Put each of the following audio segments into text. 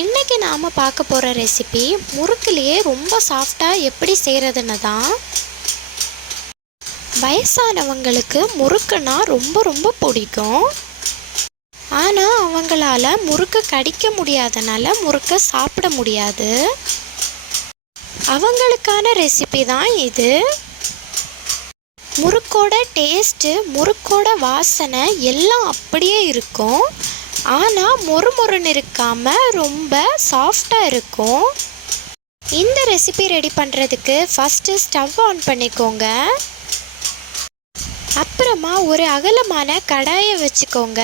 இன்றைக்கி நாம் பார்க்க போகிற ரெசிபி முறுக்குலேயே ரொம்ப சாஃப்டாக எப்படி செய்கிறதுன்னு தான். வயசானவங்களுக்கு முறுக்குன்னா ரொம்ப ரொம்ப பிடிக்கும். ஆனால் அவங்களால முறுக்கு கடிக்க முடியாதனால முறுக்கை சாப்பிட முடியாது. அவங்களுக்கான ரெசிபி தான் இது. முறுக்கோட டேஸ்ட்டு, முறுக்கோட வாசனை எல்லாம் அப்படியே இருக்கும். ஆனால் மொறுமொறுன்னு இருக்காமல் ரொம்ப சாஃப்டாக இருக்கும். இந்த ரெசிபி ரெடி பண்ணுறதுக்கு ஃபஸ்ட்டு ஸ்டவ் ஆன் பண்ணிக்கோங்க. அப்புறமா ஒரு அகலமான கடாயை வச்சுக்கோங்க.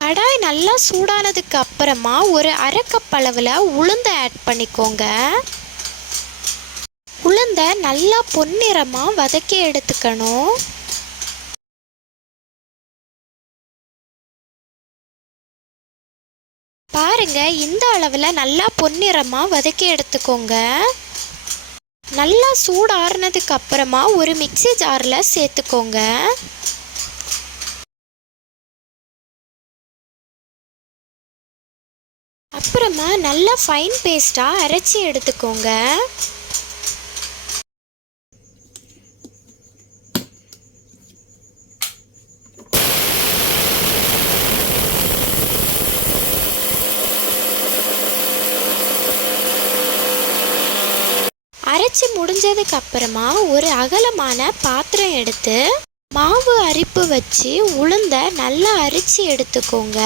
கடாய் நல்லா சூடானதுக்கு அப்புறமா ஒரு அரை கப் அளவில் உளுந்தை ஆட் பண்ணிக்கோங்க. உளுந்தை நல்லா பொன்னிறமாக வதக்கி எடுத்துக்கணும். பாருங்க, இந்த அளவில் நல்லா பொன்னிறமாக வதக்கி எடுத்துக்கோங்க. நல்லா சூடாறுனதுக்கு அப்புறமா ஒரு மிக்ஸி ஜாரில் சேர்த்துக்கோங்க. அப்புறமா நல்லா ஃபைன் பேஸ்ட்டாக அரைச்சி எடுத்துக்கோங்க. அரைச்சி முடிஞ்சதுக்கு அப்புறமா ஒரு அகலமான பாத்திரம் எடுத்து மாவு அரிப்பு வச்சு உளுந்த நல்லா அரிச்சு எடுத்துக்கோங்க.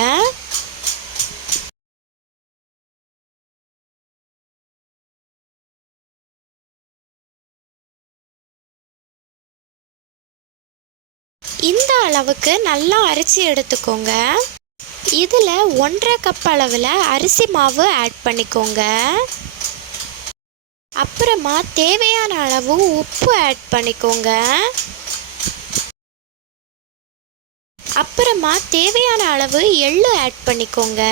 இந்த அளவுக்கு நல்லா அரிச்சு எடுத்துக்கோங்க. இதில் 1.5 கப் அளவில் அரிசி மாவு ஆட் பண்ணிக்கோங்க. அப்புறமா தேவையான அளவு உப்பு ஆட் பண்ணிக்கோங்க. அப்புறமா தேவையான அளவு எள்ளு ஆட் பண்ணிக்கோங்க.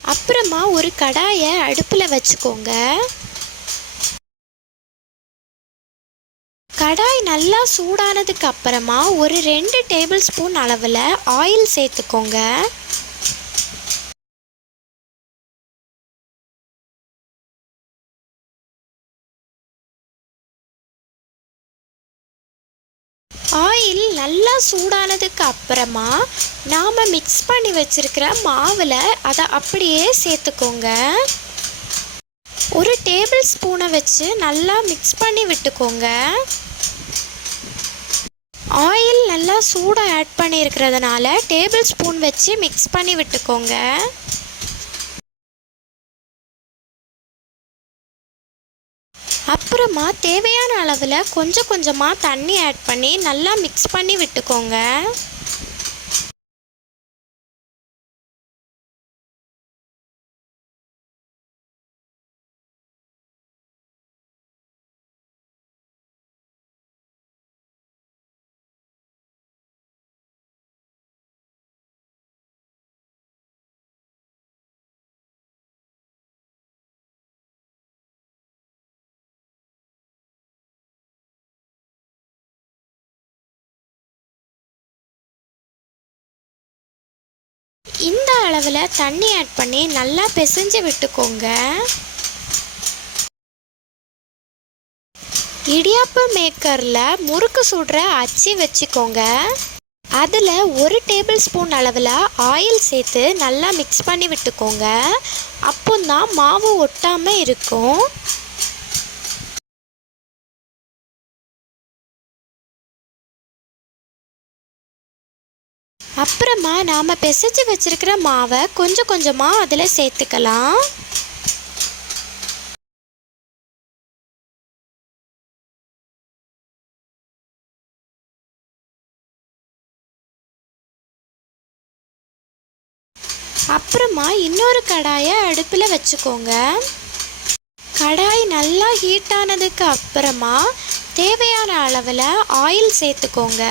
அப்புறமா ஒரு கடாயை அடுப்பில் வச்சுக்கோங்க. கடாய் நல்லா சூடானதுக்கு அப்புறமா ஒரு 2 டேபிள் ஸ்பூன் அளவில் ஆயில் சேர்த்துக்கோங்க. ஆயில் நல்லா சூடானதுக்கு அப்புறமா நாம் மிக்ஸ் பண்ணி வச்சுருக்கிற மாவில் அதை அப்படியே சேர்த்துக்கோங்க. ஒரு டேபிள் ஸ்பூனை வச்சு நல்லா மிக்ஸ் பண்ணி விட்டுக்கோங்க. ஆயில் நல்லா சூடாக ஆட் பண்ணியிருக்கிறதுனால டேபிள் ஸ்பூன் வச்சு மிக்ஸ் பண்ணி விட்டுக்கோங்க. அப்புறமா தேவையான அளவில் கொஞ்சம் கொஞ்சமாக தண்ணி ஆட் பண்ணி நல்லா மிக்ஸ் பண்ணி விட்டுக்கோங்க. இந்த அளவில் தண்ணி ஆட் பண்ணி நல்லா பிசைஞ்சு விட்டுக்கோங்க. இடியாப்ப மேக்கரில் முறுக்கு சுடுற அச்சு வச்சுக்கோங்க. அதில் ஒரு டேபிள் ஸ்பூன் அளவில் ஆயில் சேர்த்து நல்லா மிக்ஸ் பண்ணி விட்டுக்கோங்க. அப்போ தான் மாவு ஒட்டாமல் இருக்கும். அப்புறமா நாம் பிசைஞ்சு வச்சுருக்கிற மாவை கொஞ்சம் கொஞ்சமாக அதில் சேர்த்துக்கலாம். அப்புறமா இன்னொரு கடாயை அடுப்பில் வச்சுக்கோங்க. கடாய் நல்லா ஹீட் ஆனதுக்கு அப்புறமா தேவையான அளவில் ஆயில் சேர்த்துக்கோங்க.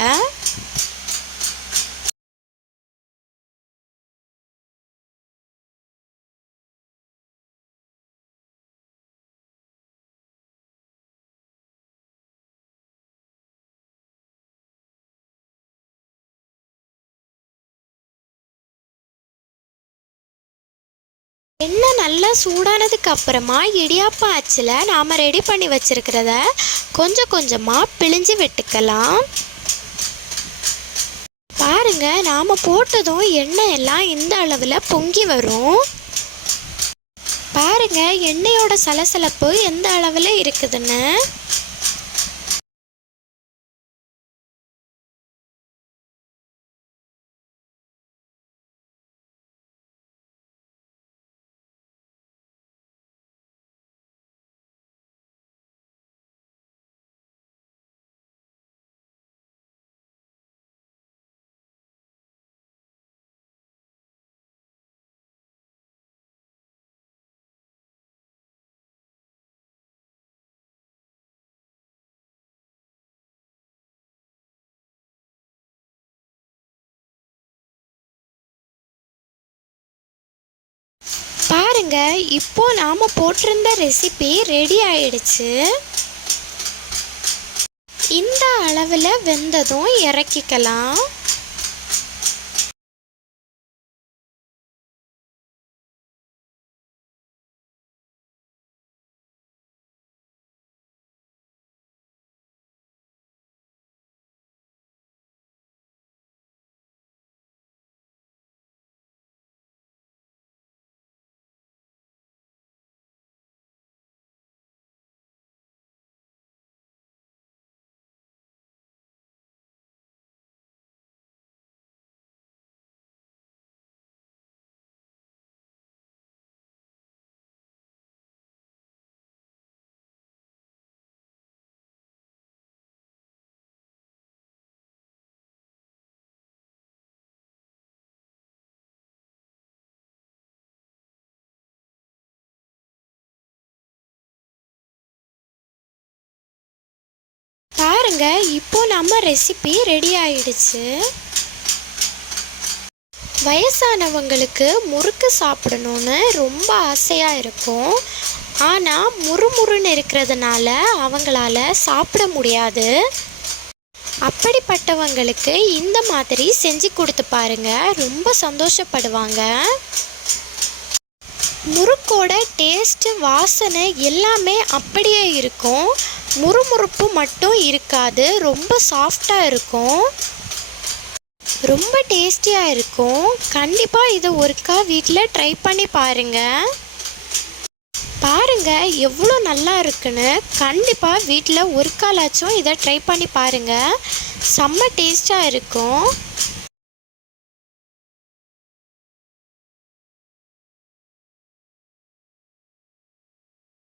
எண்ணெய் நல்லா சூடானதுக்கு அப்புறமா இடியாப்பம் அச்சில் நாம் ரெடி பண்ணி வச்சுருக்கிறத கொஞ்சம் கொஞ்சமாக பிழிஞ்சு விட்டுக்கலாம். பாருங்க, நாம் போட்டதும் எண்ணெய் எல்லாம் இந்த அளவில் பொங்கி வரும். பாருங்க எண்ணெயோட சலசலப்பு எந்த அளவில் இருக்குதுன்னு. பாருங்க, இப்போ நாம் போட்டிருந்த ரெசிபி ரெடி ஆயிடுச்சு. இந்த அளவில் வெந்ததும் இறக்கிக்கலாம். பாருங்க, இப்போ நம்ம ரெசிபி ரெடி ஆயிடுச்சு. வயசானவங்களுக்கு முறுக்கு சாப்பிடணும்னு ரொம்ப ஆசையாக இருக்கும். ஆனால் முறுமுறுன்னு இருக்கிறதுனால அவங்களால சாப்பிட முடியாது. அப்படிப்பட்டவங்களுக்கு இந்த மாதிரி செஞ்சு கொடுத்து பாருங்க, ரொம்ப சந்தோஷப்படுவாங்க. முறுக்கோட டேஸ்ட்டு, வாசனை எல்லாமே அப்படியே இருக்கும். முறுமுறுப்பு மட்டும் இருக்காது, ரொம்ப சாஃப்டாக இருக்கும், ரொம்ப டேஸ்டியாக இருக்கும். கண்டிப்பாக இதை ஒருக்கா வீட்டில் ட்ரை பண்ணி பாருங்கள். பாருங்கள் எவ்வளோ நல்லா இருக்குன்னு. கண்டிப்பாக வீட்டில் ஒரு காலாச்சும் இதை ட்ரை பண்ணி பாருங்கள். செம்ம டேஸ்ட்டாக இருக்கும்.